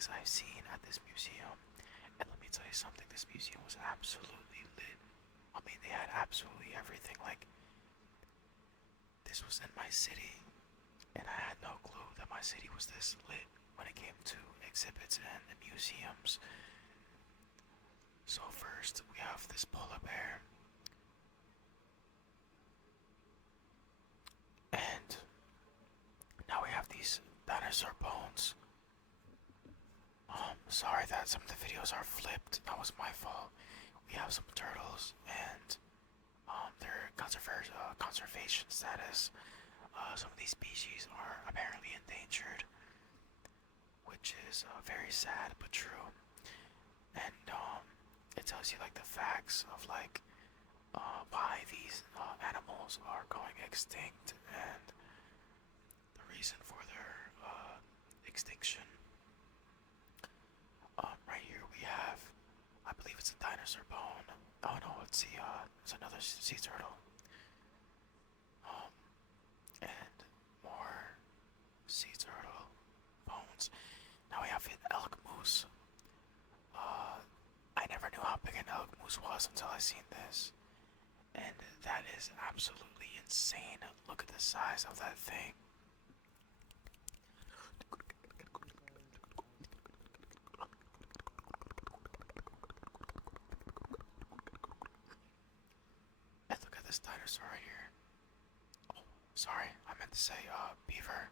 things I've seen at this museum. And let me tell you something, this museum was absolutely lit. I mean, they had absolutely everything. Like, this was in my city, and I had no clue that my city was this lit when it came to exhibits and museums. So first, we have this polar bear, and now we have these dinosaur bones. Sorry that some of the videos are flipped. That was my fault. We have some turtles and their conservation status. Some of these species are apparently endangered, which is very sad but true. And it tells you like the facts of like why these animals are going extinct and the reason for their extinction. Right here we have, I believe it's a dinosaur bone. Oh no, it's another sea turtle. Um, and more sea turtle bones. Now we have an elk moose. I never knew how big an elk moose was until I seen this. And that is absolutely insane. Look at the size of that thing. And look at this dinosaur right here. Oh, sorry, I meant to say beaver.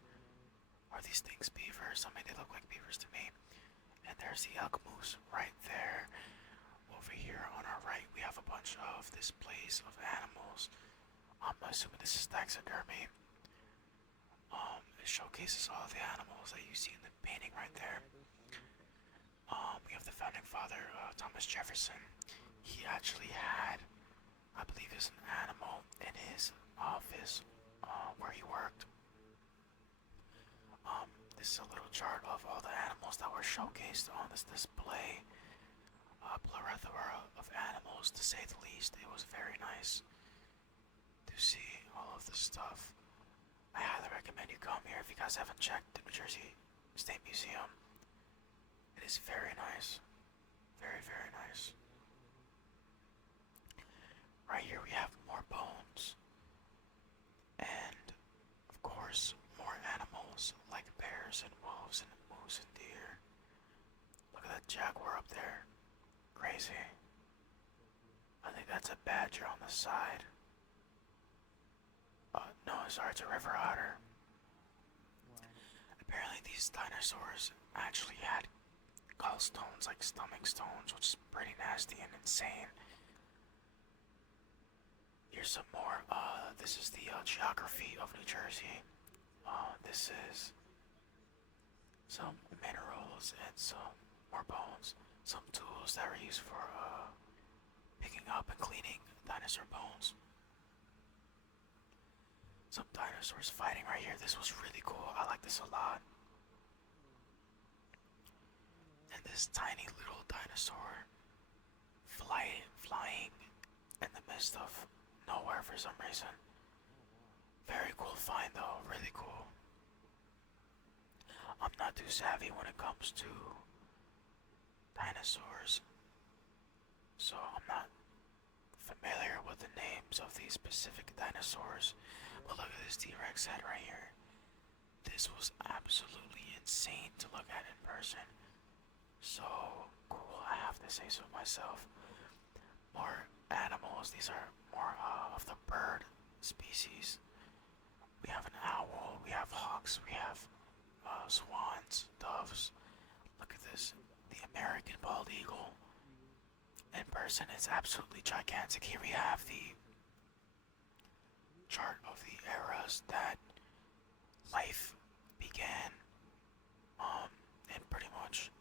Are these things beavers? I mean, they look like beavers to me. And there's the elk moose right there. Over here on our right, we have a bunch of displays of animals. I'm assuming this is taxidermy. It showcases all of the animals that you see in the painting right there. We have the founding father, Thomas Jefferson. He actually had, I believe, is an animal in his office where he worked. This is a little chart of all the animals that were showcased on this display. A plethora of animals, to say the least. It was very nice to see all of this stuff. I highly recommend you come here if you guys haven't checked the New Jersey State Museum. It is very nice. Very, very nice. Right here we have more bones. And, of course, more animals like bears and wolves and moose and deer. Look at that jaguar up there. Crazy. I think that's a badger on the side. No, sorry, it's a river otter. Apparently these dinosaurs actually had gallstones, like stomach stones, which is pretty nasty and insane. Here's some more. This is the geography of New Jersey. This is some minerals and some more bones. Some tools that were used for picking up and cleaning dinosaur bones. Some dinosaurs fighting right here. This was really cool. I like this a lot. And this tiny little dinosaur flying in the midst of nowhere for some reason. Very cool find though, really cool. I'm not too savvy when it comes to dinosaurs, so I'm not familiar with the names of these specific dinosaurs. But look at this T-Rex head right here. This was absolutely insane to look at in person. So cool, I have to say so myself. More animals. These are more of the bird species. We have an owl, we have hawks, we have swans, doves. Look at this. The American bald eagle. In person, it's absolutely gigantic. Here we have the chart of the eras that life began. And pretty much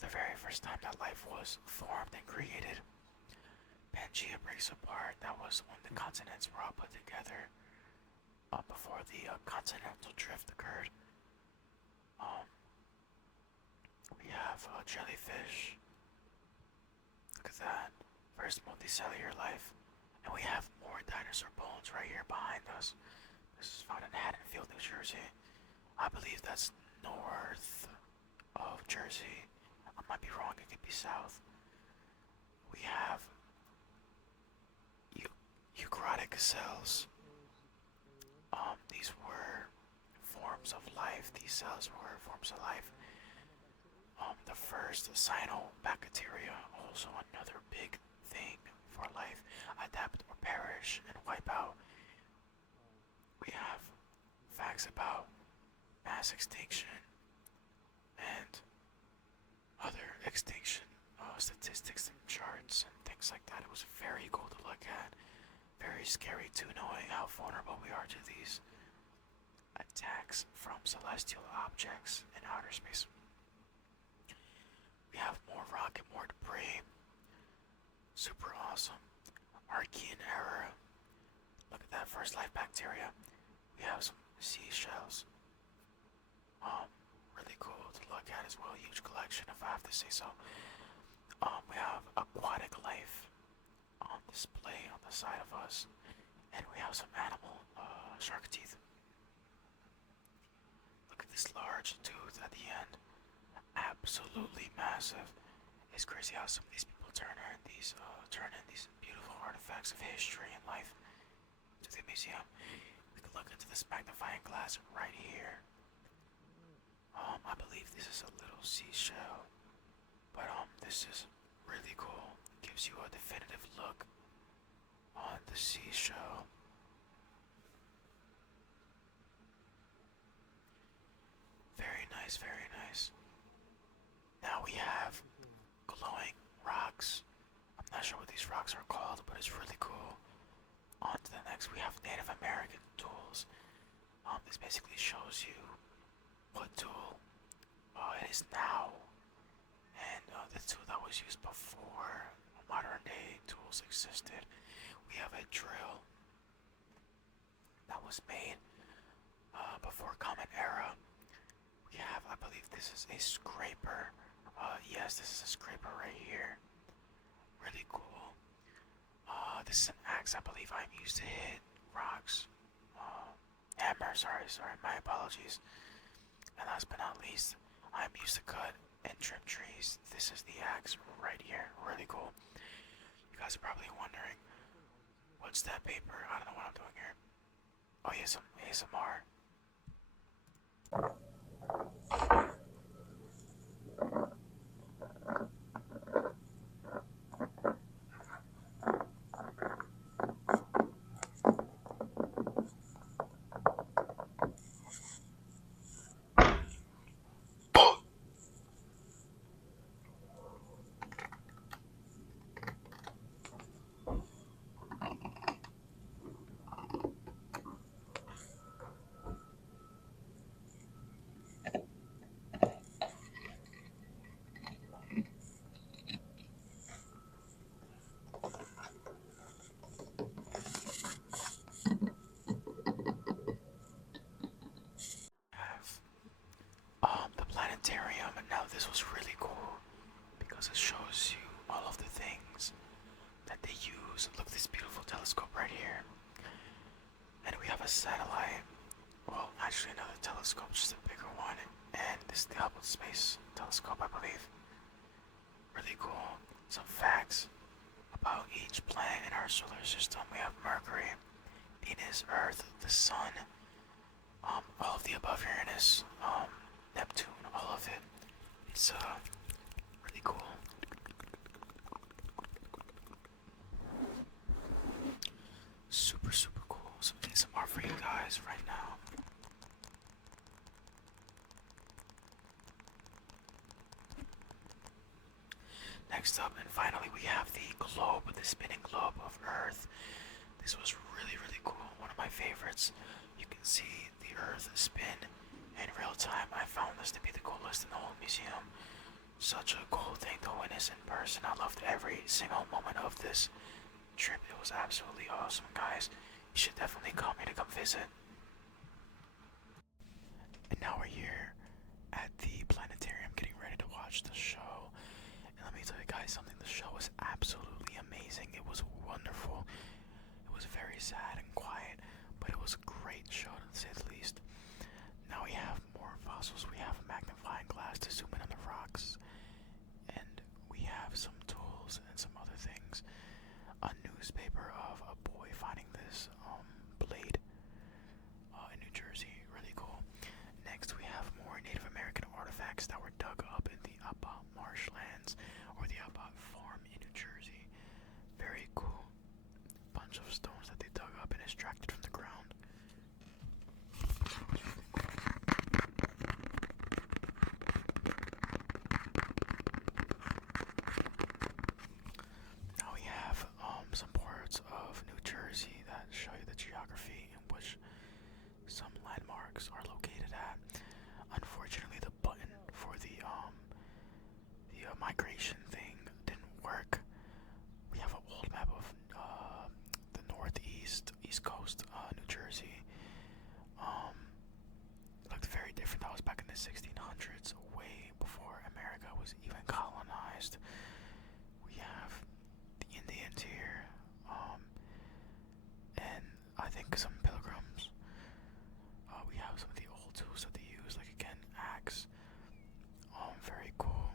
the very first time that life was formed and created. Pangea breaks apart. That was when the continents were all put together before the continental drift occurred. We have jellyfish. Look at that. First multicellular life. And we have more dinosaur bones right here behind us. This is found in Haddonfield, New Jersey. that's north of Jersey. I might be wrong, it could be south. We have eukaryotic cells. These were forms of life. These cells were forms of life. The first cyanobacteria, also another big thing for life, adapt or perish and wipe out. We have facts about mass extinction and other extinction statistics and charts and things like that. It was very cool to look at. Very scary too, knowing how vulnerable we are to these attacks from celestial objects in outer space. We have more rock and more debris. Super awesome. Archean era. Look at that first life bacteria. We have some seashells. Really cool to look at as well. Huge collection, if I have to say so. We have aquatic life on display on the side of us, and we have some animal shark teeth. Look at this large tooth at the end. Absolutely massive. It's crazy how some of these people turn in these beautiful artifacts of history and life to the museum. We can look into this magnifying glass right here. I believe this is a little seashell, but this is really cool. Gives you a definitive look on the seashell. Very nice, very nice. Now we have glowing rocks. I'm not sure what these rocks are called, but it's really cool. On to the next, we have Native American tools. This basically shows you what tool it is now, and the tool that was used before modern day tools existed. We have a drill that was made before Common Era. We have, I believe this is a scraper. Yes, this is a scraper right here. Really cool. This is an axe, I believe I'm used to hit rocks. Hammer, sorry, my apologies. And last but not least, I'm used to cut and trim trees. This is the axe right here. Really cool. You guys are probably wondering, what's that paper? I don't know what I'm doing here. Oh yeah, some ASMR. The planetarium, and now this was really cool because it shows you all of the things that they use. Look, this beautiful telescope right here, and we have a satellite. Well, actually another telescope, just a bigger one, and this is the Hubble Space Telescope, I believe. Really cool. Some facts about each planet in our solar system. We have Mercury, Venus, Earth, the Sun, all of the above, Uranus, Neptune, all of it. It's really cool. Super, super cool. Some ASMR for you guys right now. Next up, and finally, we have the globe, the spinning globe of Earth. This was really, really cool. One of my favorites. You can see the Earth spin in real time. I found this to be the coolest in the whole museum. Such a cool thing to witness in person. I loved every single moment of this trip. It was absolutely awesome, guys. You should definitely come here to come visit. And now we're here at the planetarium getting ready to watch the show. And let me tell you guys something, the show was absolutely amazing. It was wonderful. It was very sad and quiet, but it was a great show to say the least. Now we have more fossils. We have a magnifying glass to zoom in on the rocks, and we have some tools and some other things. A newspaper of a boy finding this blade in New Jersey. Really cool. Next, we have more Native American artifacts that were dug up in the Abbott marshlands or the Abbott farm in New Jersey. Very cool. Bunch of stones that they dug up and extracted from the ground. Now we have some parts of New Jersey that show you the geography in which some landmarks are located at. Unfortunately, the button for the migration thing didn't work. We have an old map of the east coast, New Jersey. It looked very different. That was back in the 1600s, way before America was even colonized. We have the Indians here, and I think some pilgrims. We have some of the old tools that they use, like again, axe. Very cool.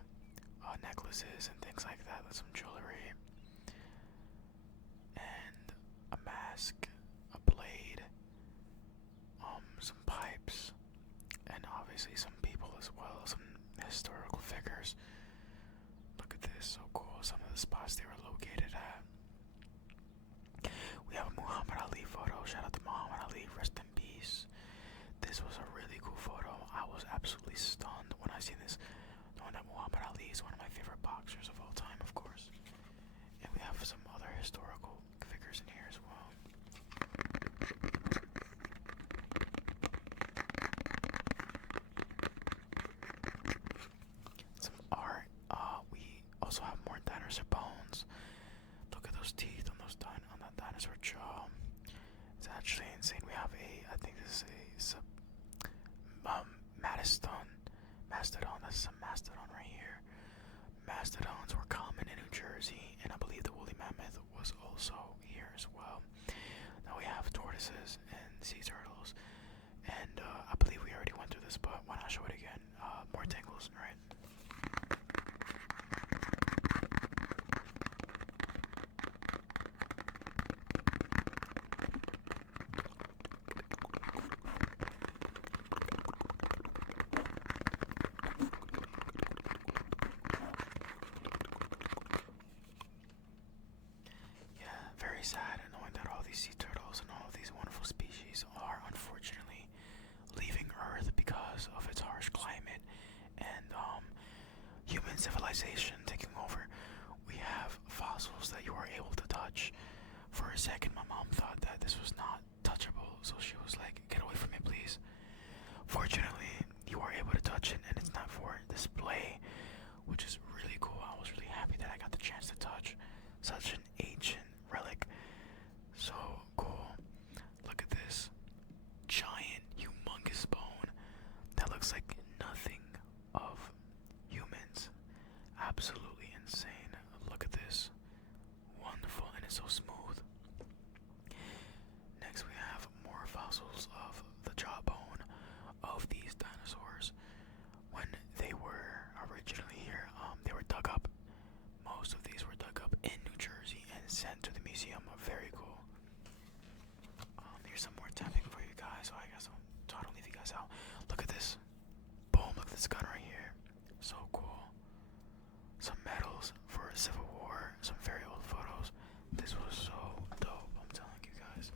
Necklaces and things like that. That's some jewelry. And a mask, a blade, some pipes, and obviously some people as well, some historical figures. Look at this, so cool. Some of the spots they were located at. We have a Muhammad Ali photo. Shout out to Muhammad Ali, rest in peace. This was a really cool photo. I was absolutely stunned when I seen this, knowing that Muhammad Ali is one of my favorite boxers of all time, of course. And we have some other historical figures in here as well. Some art. We also have more dinosaur bones. Look at those teeth on on that dinosaur jaw. It's actually insane. We have I think this is mastodon. That's some mastodon right here. Mastodons were common in New Jersey, and I believe the woolly mammoth was also here as well. Now we have tortoises and sea turtles, and I believe we already went through this, but why not show it again? More tingles, right? Very sad knowing that all these sea turtles and all of these wonderful species are unfortunately leaving Earth because of its harsh climate and human civilization taking over. We have fossils that you are able to touch. For a second, my mom thought that this was not touchable, so she was like, "Get away from me, please." Fortunately, you are able to touch it, and it's not for display, which is really cool. I was really happy that I got the chance to touch such an ancient relic. So cool. Look at this giant, humongous bone that looks like nothing of humans. Absolutely insane. Look at this. Wonderful, and it's so smooth. Next, we have more fossils of the jawbone of these dinosaurs. When they were originally here, they were dug up. Most of these were dug up in New Jersey and sent to the museum. Very cool. Here's some more tapping for you guys, so I guess I don't leave you guys out. Look at this. Boom, look at this gun right here. So cool. Some medals for Civil War, some very old photos. This was so dope, I'm telling you guys.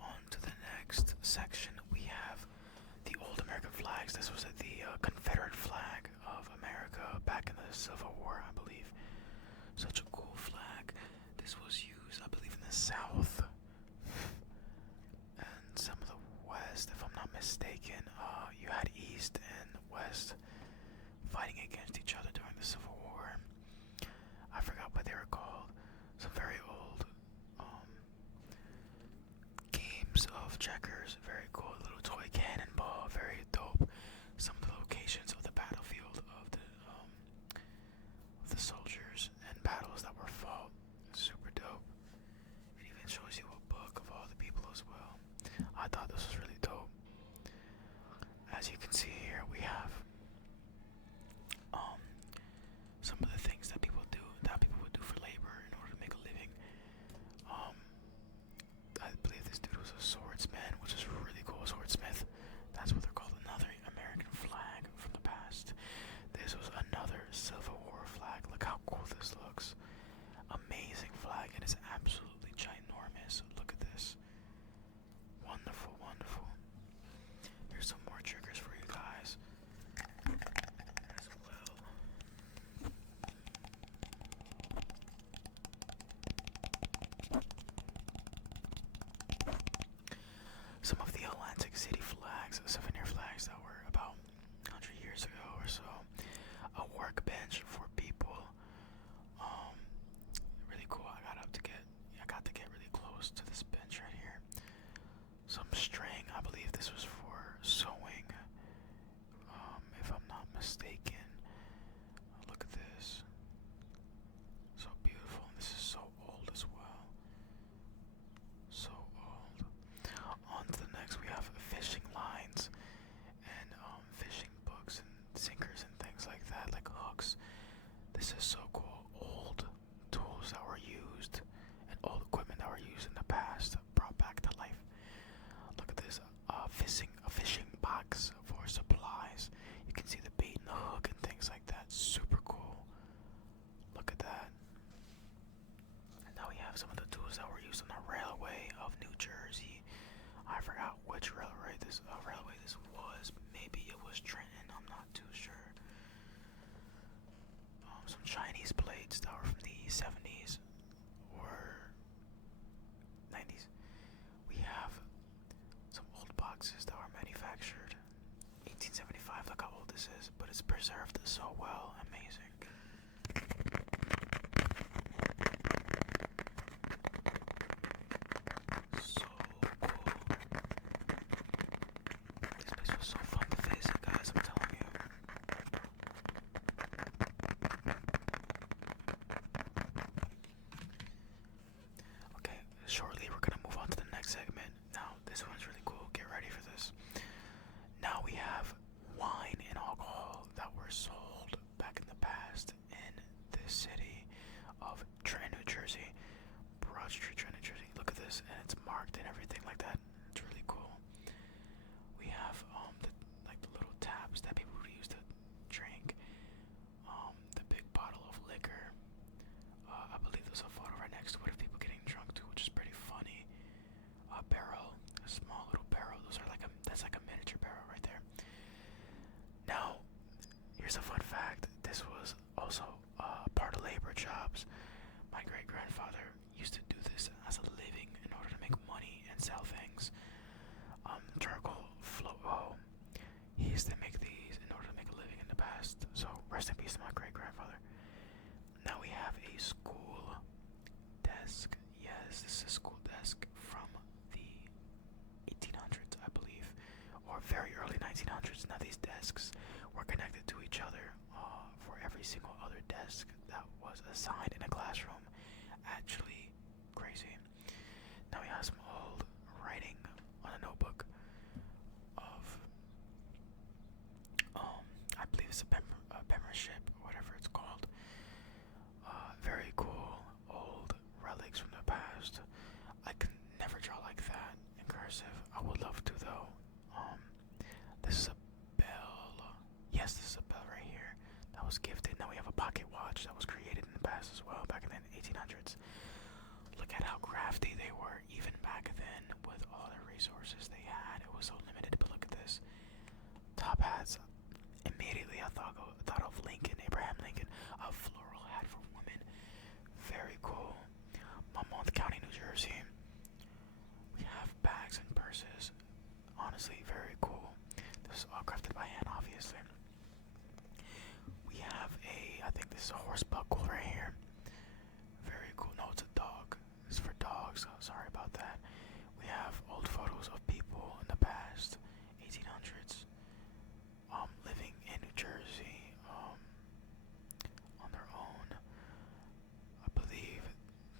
On to the next section, we have the old American flags. This was the Confederate flag of America back in the Civil War, I believe. Such a cool flag. This was used, I believe, in the South and some of the West, if I'm not mistaken. You had East and West fighting against each other during the Civil War. I forgot what they were called. Some very old games of checkers. Very cool. Little toy cannonball. Very dope. Some of the locations of the battlefield of this was for sewing, if I'm not mistaken. Look at this. So beautiful. This is so old as well. So old. On to the next, we have fishing lines and fishing books and sinkers and things like that, like hooks. This is so cool. Old tools that were used and old equipment that were used in the past brought back to life. Look at this, a fishing box for supplies. You can see the bait and the hook and things like that. Super cool. Look at that. And now we have some of the tools that were used on the railway of New Jersey. I forgot which railway this was. Maybe it was Trenton. I'm not too sure. Some Chinese plates that were from the 70s or 90s. We have some old boxes that were manufactured 1875. Look how old this is, but it's preserved so well. Amazing. So cool. This place was so fun to visit, guys, I'm telling you. Okay, shortly we're gonna move on to the next segment. Now, this one's really cool. Get ready for this. Now we have wine and alcohol that were sold back in the past in the city of Trenton, New Jersey. Broad Street, Trenton, New Jersey. Look at this, and it's marked and everything like that. It's really cool. We have the little taps that people would use to drink. The big bottle of liquor. I believe there's a photo right next to it of people getting drunk too, which is pretty funny. A barrel, a small little barrel. That's like a miniature barrel right there. Now, here's a fun fact. This was also part of labor jobs. My great-grandfather used to do this as a living in order to make money and sell things. Charcoal float. Oh, he used to make these in order to make a living in the past. So rest in peace to my great-grandfather. Now we have a school desk. Yes, this is a school desk from the 1800s, I believe, or very early 1900s. Now these desks were connected to each other for every single other desk that was assigned in a classroom. Actually, crazy. Now we have some old writing on a notebook of, I believe it's a penmanship, or whatever it's called. Very cool old relics from the past. I can never draw like that in cursive. I would love to though. This is a bell. Yes, this is a bell right here that was gifted. Now we have a pocket watch that was created in the past as well, back in the 1800s. Look at how crafty they were even back then with all the resources they had. It was so limited, but look at this. Top hats. Immediately I thought of Lincoln, Abraham Lincoln, a floral hat for women. Very cool. Monmouth County, New Jersey. We have bags and purses. Honestly, very cool. This is all crafted by hand, obviously. We have I think this is a horse buckle right here. Very cool. No, it's a dog. It's for dogs. Oh, sorry about that. We have old photos of people in the past, 1800s, living in New Jersey, on their own. I believe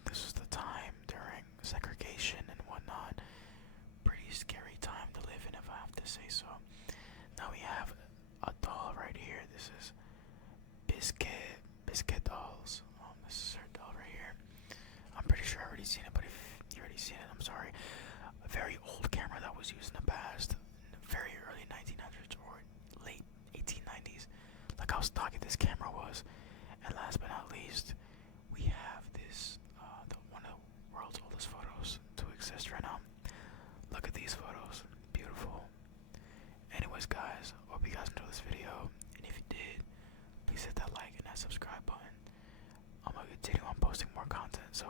this was the time during segregation and whatnot. Pretty scary time to live in, if I have to say so. Now we have a doll right here. This is Biscuit dolls. This is her doll right here. I'm pretty sure I already seen it, but if you already seen it, I'm sorry. A very old camera that was used in the past, very early 1900s or late 1890s. Look how stocky this camera was. And last but not least, we have this, one of the world's oldest photos to exist right now. Look at these photos. Beautiful. Anyways, guys, hope you guys enjoyed this video. And if you did, please hit that like and that subscribe button. I'm gonna continue on posting more content, so